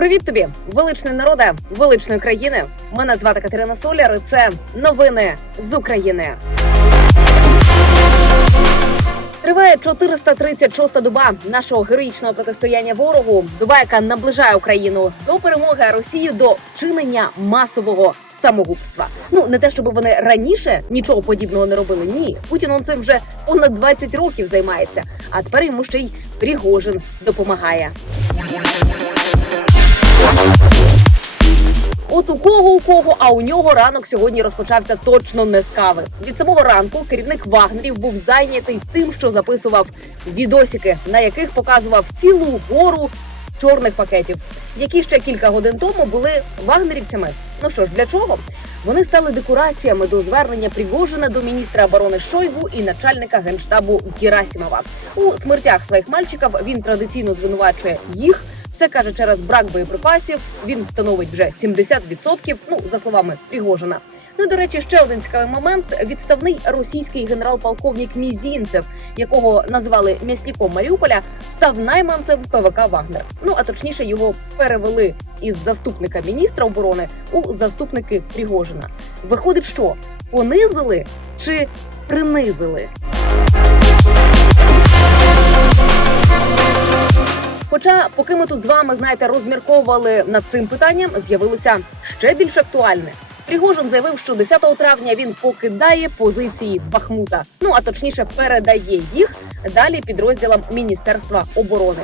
Привіт тобі, величний народе, величної країни. Мене звати Катерина Соляр. і Це новини з України. Триває 436-та доба нашого героїчного протистояння ворогу. Доба, яка наближає Україну до перемоги, а Росію до вчинення масового самогубства. Ну не те, щоб вони раніше нічого подібного не робили. Ні, Путін он цим вже понад 20 років займається. А тепер йому ще й Пригожин допомагає. От у кого у кого, а у нього ранок сьогодні розпочався точно не з кави. Від самого ранку керівник Вагнерів був зайнятий тим, що записував відосики, на яких показував цілу гору чорних пакетів, які ще кілька годин тому були вагнерівцями. Ну що ж, для чого? Вони стали декораціями до звернення Пригожина до міністра оборони Шойгу і начальника генштабу Герасімова. У смертях своїх мальчиків він традиційно звинувачує їх. Все каже через брак боєприпасів. Він становить вже 70%, Ну за словами Пригожина. Ну до речі, ще один цікавий момент: відставний російський генерал-полковник Мізінцев, якого назвали м'ясником Маріуполя, став найманцем ПВК Вагнер. Ну а точніше його перевели із заступника міністра оборони у заступники Пригожина. Виходить, що понизили чи принизили? Хоча, поки ми тут з вами знаєте, розмірковували над цим питанням, з'явилося ще більш актуальне. Пригожин заявив, що 10 травня він покидає позиції Бахмута. Ну а точніше передає їх далі підрозділам Міністерства оборони.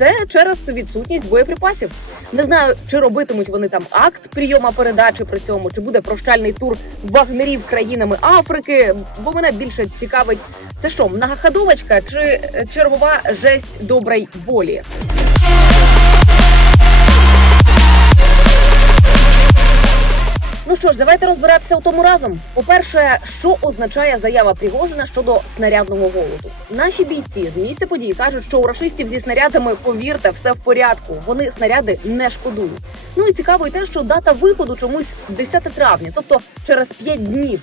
Все через відсутність боєприпасів. Не знаю, чи робитимуть вони там акт прийома передачі при цьому, чи буде прощальний тур вагнерів країнами Африки. Бо мене більше цікавить, це що, многоходовочка чи чергова жесть доброї волі. Що ж, давайте розбиратися у тому разом. По-перше, що означає заява Пригожина щодо снарядного голоду? Наші бійці з місця подій кажуть, що у рашистів зі снарядами, повірте, все в порядку. Вони снаряди не шкодують. Ну і цікаво й те, що дата виходу чомусь 10 травня, тобто через 5 днів.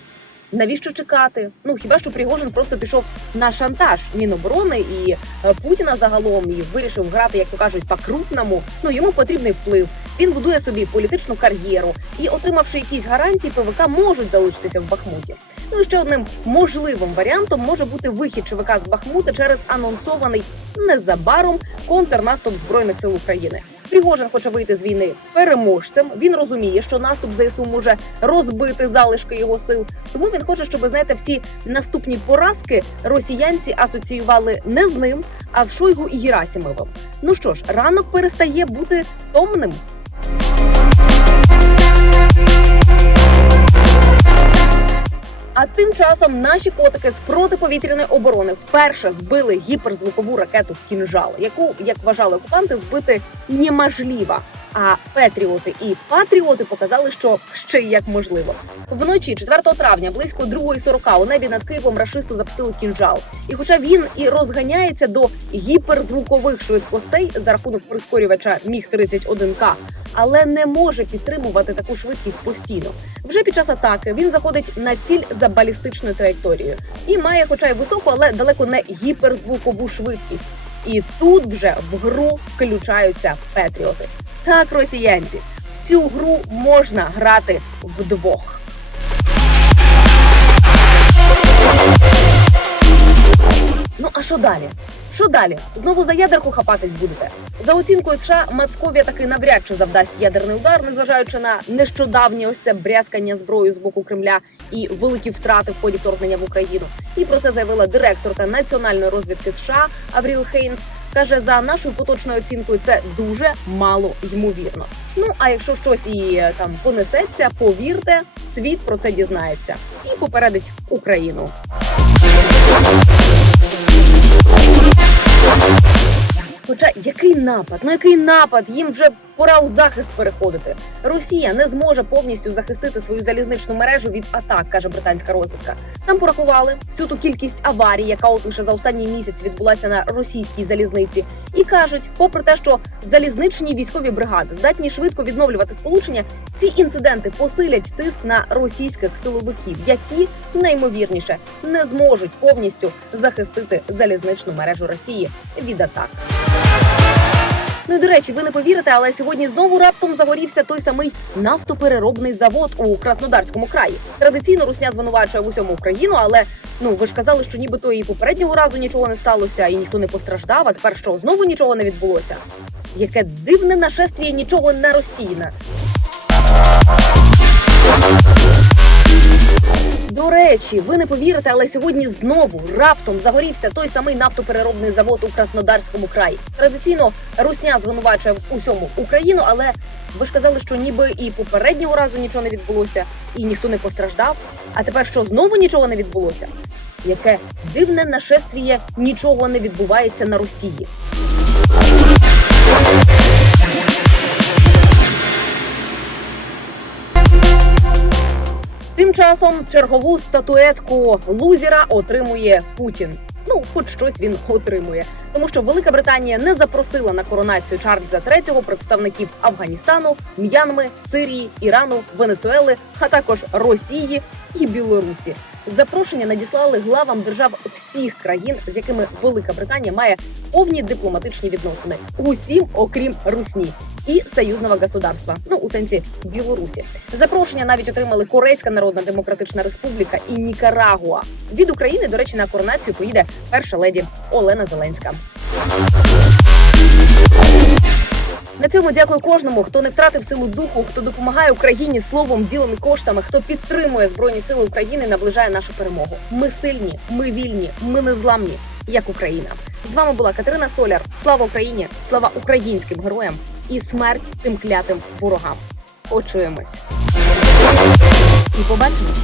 Навіщо чекати? Ну хіба що Пригожин просто пішов на шантаж Міноборони і е, Путіна загалом і вирішив грати, як то кажуть, по-крупному. Ну йому потрібний вплив. Він будує собі політичну кар'єру і, отримавши якісь гарантії, ПВК можуть залишитися в Бахмуті. Ну і ще одним можливим варіантом може бути вихід ЧВК з Бахмута через анонсований незабаром контрнаступ збройних сил України. Пригожин хоче вийти з війни переможцем. Він розуміє, що наступ ЗСУ може розбити залишки його сил. Тому він хоче, щоб знаєте, всі наступні поразки росіянці асоціювали не з ним, а з Шойгу і Герасімовим. Ну що ж, ранок перестає бути томним. А тим часом наші котики з протиповітряної оборони вперше збили гіперзвукову ракету кінжал, яку, як вважали окупанти, збити неможливо. А Петріоти і Патріоти показали, що ще як можливо. Вночі 4 травня, близько 2.40 у небі над Києвом рашисти запустили кінжал. І хоча він і розганяється до гіперзвукових швидкостей за рахунок прискорювача Міг 31 к але не може підтримувати таку швидкість постійно. Вже під час атаки він заходить на ціль за балістичною траєкторією і має, хоча й високу, але далеко не гіперзвукову швидкість. І тут вже в гру включаються Петріоти. Так, росіянці, в цю гру можна грати вдвох. Ну а що далі? Що далі? Знову за ядерку хапатись будете? За оцінкою США, Мацковія таки навряд чи завдасть ядерний удар, незважаючи на нещодавнє ось це брязкання зброю з боку Кремля і великі втрати в ході вторгнення в Україну. І про це заявила директорка національної розвідки США Авріл Хейнс. Каже, за нашою поточною оцінкою це дуже мало ймовірно. Ну а якщо щось і е, там понесеться, повірте, світ про це дізнається і попередить Україну. Хоча який напад? Ну який напад? Їм вже пора у захист переходити. Росія не зможе повністю захистити свою залізничну мережу від атак, каже британська розвідка. Там порахували всю ту кількість аварій, яка от лише за останній місяць відбулася на російській залізниці, і кажуть, попри те, що залізничні військові бригади здатні швидко відновлювати сполучення, ці інциденти посилять тиск на російських силовиків, які найімовірніше не зможуть повністю захистити залізничну мережу Росії від атак. Ну і до речі, ви не повірите, але сьогодні знову раптом загорівся той самий нафтопереробний завод у Краснодарському краї. Традиційно русня звинувачує в усьому Україну, але ну ви ж казали, що нібито і попереднього разу нічого не сталося, і ніхто не постраждав. А тепер що знову нічого не відбулося? Яке дивне нашествіє нічого не розсіяне. До речі, ви не повірите, але сьогодні знову раптом загорівся той самий нафтопереробний завод у Краснодарському краї. Традиційно русня звинувачує в усьому Україну, але ви ж казали, що ніби і попереднього разу нічого не відбулося, і ніхто не постраждав. А тепер що знову нічого не відбулося? Яке дивне нашествіє нічого не відбувається на Росії. Часом чергову статуетку лузера отримує Путін. Ну, хоч щось він отримує, тому що Велика Британія не запросила на коронацію Чарльза III представників Афганістану, М'янми, Сирії, Ірану, Венесуели, а також Росії і Білорусі. Запрошення надіслали главам держав всіх країн, з якими Велика Британія має повні дипломатичні відносини, усім, окрім Русні і союзного государства, ну у сенсі Білорусі. Запрошення навіть отримали Корейська Народна Демократична Республіка і Нікарагуа. Від України, до речі, на коронацію поїде перша леді Олена Зеленська. На цьому дякую кожному, хто не втратив силу духу, хто допомагає Україні словом, ділом і коштами, хто підтримує збройні сили України, наближає нашу перемогу. Ми сильні, ми вільні, ми незламні, як Україна. З вами була Катерина Соляр. Слава Україні! Слава українським героям і смерть тим клятим ворогам. Почуємось і побачимось.